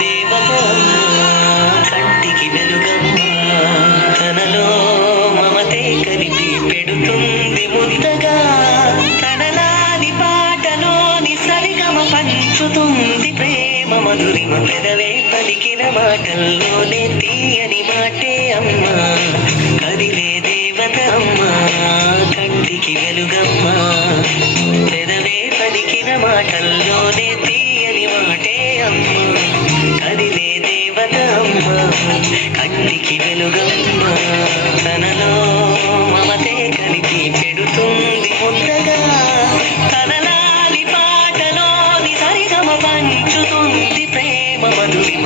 దేవతమ్మ కంటికి వెలుగమ్మ తనలో మమతే కలిపి పెడుతుంది ముద్దగా తనలాని పాటలోని సరిగమ పంచుతుంది ప్రేమ మధురిమ పెదవే పలికిన మాటల్లోనే తీయని మాటే అమ్మ కదిలే దేవత అమ్మ కంటికి వెలుగమ్మ పెదవే పలికిన మాటల్లోనే తీయని మాటే అమ్మ కదిలే దేవత అమ్మ కంటికి వెలుగమ్మ తనలో మమతే కలిపి పెడుతుంది ముద్దగా తనలాని పాటలోని సరిగమ పంచుతుంది ప్రేమ మధురిమ